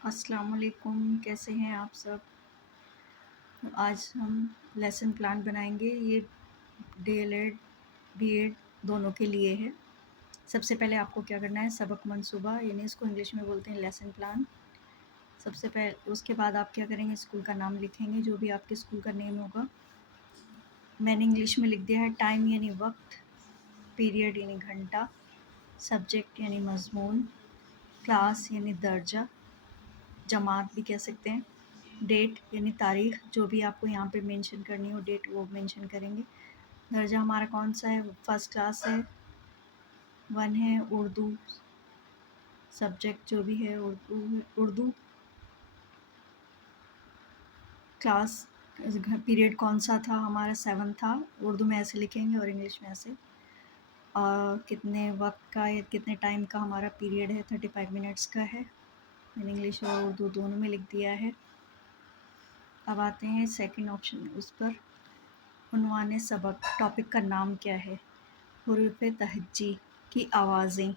السلام علیکم، کیسے ہیں آپ سب؟ آج ہم لیسن پلان بنائیں گے. یہ D L Ed B Ed دونوں کے لیے ہے. سب سے پہلے آپ کو کیا کرنا ہے، سبق منصوبہ، یعنی اس کو انگلش میں بولتے ہیں لیسن پلان. سب سے پہلے اس کے بعد آپ کیا کریں گے، اسکول کا نام لکھیں گے، جو بھی آپ کے اسکول کا نیم ہوگا. میں نے انگلش میں لکھ دیا ہے ٹائم یعنی وقت، پیریڈ یعنی گھنٹہ، سبجیکٹ یعنی مضمون، کلاس یعنی درجہ، جماعت بھی کہہ سکتے ہیں، ڈیٹ یعنی تاریخ، جو بھی آپ کو یہاں پہ مینشن کرنی ہو ڈیٹ وہ مینشن کریں گے. درجہ ہمارا کون سا ہے، فرسٹ کلاس ہے، 1 ہے، اردو. سبجیکٹ جو بھی ہے اردو. کلاس پیریڈ کون سا تھا ہمارا، 7 تھا. اردو میں ایسے لکھیں گے اور انگلش میں ایسے. اور کتنے وقت کا یا کتنے ٹائم کا ہمارا پیریڈ ہے، 35 منٹس کا ہے. میں نے انگلش اور اردو دونوں میں لکھ دیا ہے. اب آتے ہیں سیکنڈ آپشن اس پر، عنوان سبق، ٹاپک کا نام کیا ہے، حروف تہجی کی آوازیں،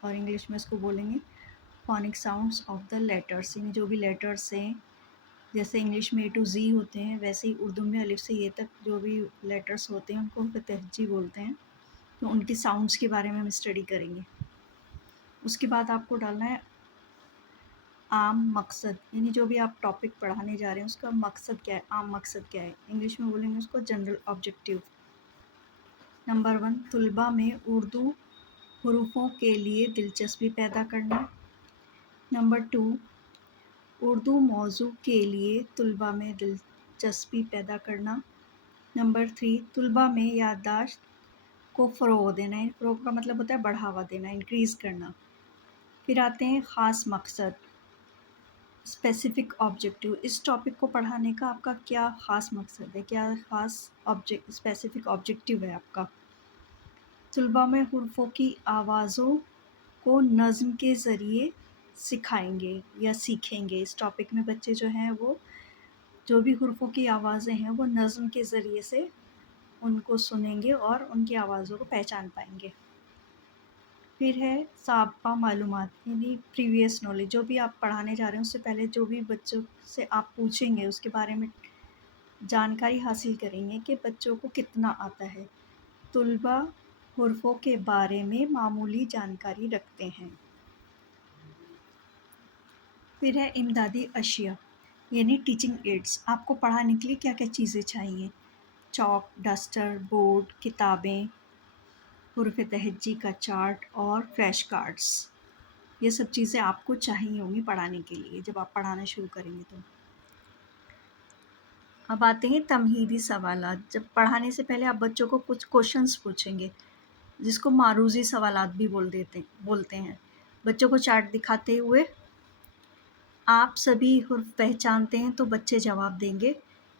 اور انگلش میں اس کو بولیں گے فونک ساؤنڈس آف دا لیٹرس، یعنی جو بھی لیٹرس ہیں، جیسے انگلش میں A to Z ہوتے ہیں، ویسے ہی اردو میں الف سے یہ تک جو بھی لیٹرس ہوتے ہیں ان کو حروف تہجی بولتے ہیں. تو ان کی ساؤنڈس کے بارے میں ہم اسٹڈی کریں گے. اس کے بعد آپ کو ڈالنا ہے عام مقصد، یعنی جو بھی آپ ٹاپک پڑھانے جا رہے ہیں اس کا مقصد کیا ہے، عام مقصد کیا ہے. انگلش میں بولیں گے اس کو جنرل آبجیکٹیو. نمبر 1، طلباء میں اردو حروفوں کے لیے دلچسپی پیدا کرنا. نمبر 2، اردو موضوع کے لیے طلباء میں دلچسپی پیدا کرنا. نمبر 3، طلباء میں یادداشت کو فروغ دینا. فروغ کا مطلب ہوتا ہے بڑھاوا دینا، انکریز کرنا. پھر آتے ہیں خاص مقصد، اسپیسیفک آبجیکٹیو. اس ٹاپک کو پڑھانے کا آپ کا کیا خاص مقصد ہے، کیا خاص اسپیسیفک آبجیکٹیو ہے آپ کا. طلباء میں حروفوں کی آوازوں کو نظم کے ذریعے سکھائیں گے یا سیکھیں گے. اس ٹاپک میں بچے جو ہیں وہ جو بھی حروفوں کی آوازیں ہیں وہ نظم کے ذریعے سے ان کو سنیں گے اور ان کی آوازوں کو پہچان پائیں گے. پھر ہے سابقہ معلومات، یعنی پریویس نالج. جو بھی آپ پڑھانے جا رہے ہیں اس سے پہلے جو بھی بچوں سے آپ پوچھیں گے اس کے بارے میں جانکاری حاصل کریں گے کہ بچوں کو کتنا آتا ہے. طلباء حروفوں کے بارے میں معمولی جانکاری رکھتے ہیں. پھر ہے امدادی اشیاء، یعنی ٹیچنگ ایڈس. آپ کو پڑھانے کے لیے کیا کیا چیزیں چاہیے، چاک، ڈسٹر، بورڈ، کتابیں، حروف تہجی کا چارٹ اور فلیش کارڈز. یہ سب چیزیں آپ کو چاہیے ہوں گی پڑھانے کے لیے جب آپ پڑھانا شروع کریں گے. تو اب آتے ہیں تمہیدی سوالات. جب پڑھانے سے پہلے آپ بچوں کو کچھ کوشچنس پوچھیں گے جس کو معروضی سوالات بھی بولتے ہیں. بچوں کو چارٹ دکھاتے ہوئے آپ سبھی حروف پہچانتے ہیں، تو بچے جواب دیں گے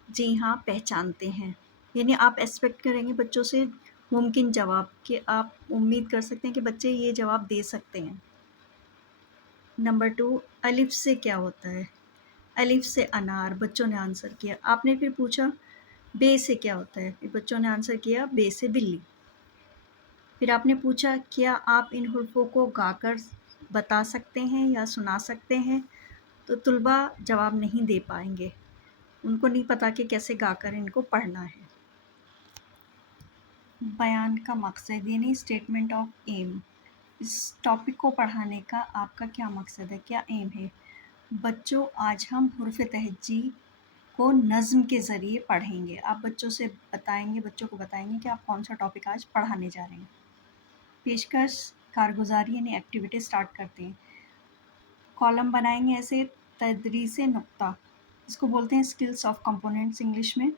جی ہاں پہچانتے ہیں. یعنی آپ ایکسپیکٹ کریں گے بچوں سے ممکن جواب، کہ آپ امید کر سکتے ہیں کہ بچے یہ جواب دے سکتے ہیں. نمبر 2، الف سے کیا ہوتا ہے. الف سے انار، بچوں نے آنسر کیا. آپ نے پھر پوچھا بے سے کیا ہوتا ہے، پھر بچوں نے آنسر کیا بے سے بلی. پھر آپ نے پوچھا کیا آپ ان حروفوں کو گا کر بتا سکتے ہیں یا سنا سکتے ہیں، تو طلباء جواب نہیں دے پائیں گے، ان کو نہیں پتا کہ کیسے گا کر ان کو پڑھنا ہے. بیان کا مقصد، یعنی اسٹیٹمنٹ آف ایم. اس ٹاپک کو پڑھانے کا آپ کا کیا مقصد ہے، کیا ایم ہے. بچوں آج ہم حروف تہجی کو نظم کے ذریعے پڑھیں گے. آپ بچوں کو بتائیں گے کہ آپ کون سا ٹاپک آج پڑھانے جا رہے ہیں. پیشکش کارگزاری یعنی ایکٹیویٹی اسٹارٹ کرتے ہیں. کالم بنائیں گے ایسے، تدریس نقطہ، اس کو بولتے ہیں اسکلس آف کمپوننٹس انگلش میں.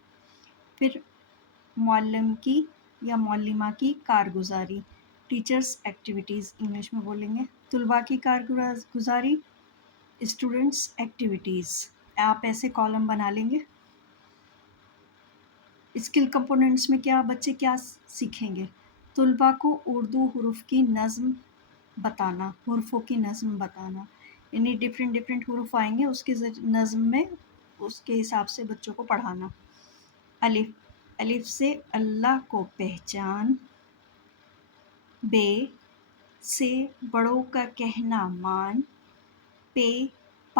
پھر معلم کی یا معلمہ کی کارگزاری، ٹیچرس ایکٹیویٹیز انگلش میں بولیں گے. طلباء کی کارگزاری، اسٹوڈنٹس ایکٹیویٹیز. آپ ایسے کالم بنا لیں گے. اسکل کمپوننٹس میں کیا بچے کیا سیکھیں گے، طلباء کو اردو حروف کی نظم بتانا، حروفوں کی نظم بتانا، یعنی ڈفرینٹ حروف آئیں گے اس کی نظم میں اس کے حساب سے بچوں کو پڑھانا. الف سے اللہ کو پہچان، بے سے بڑوں کا کہنا مان، پے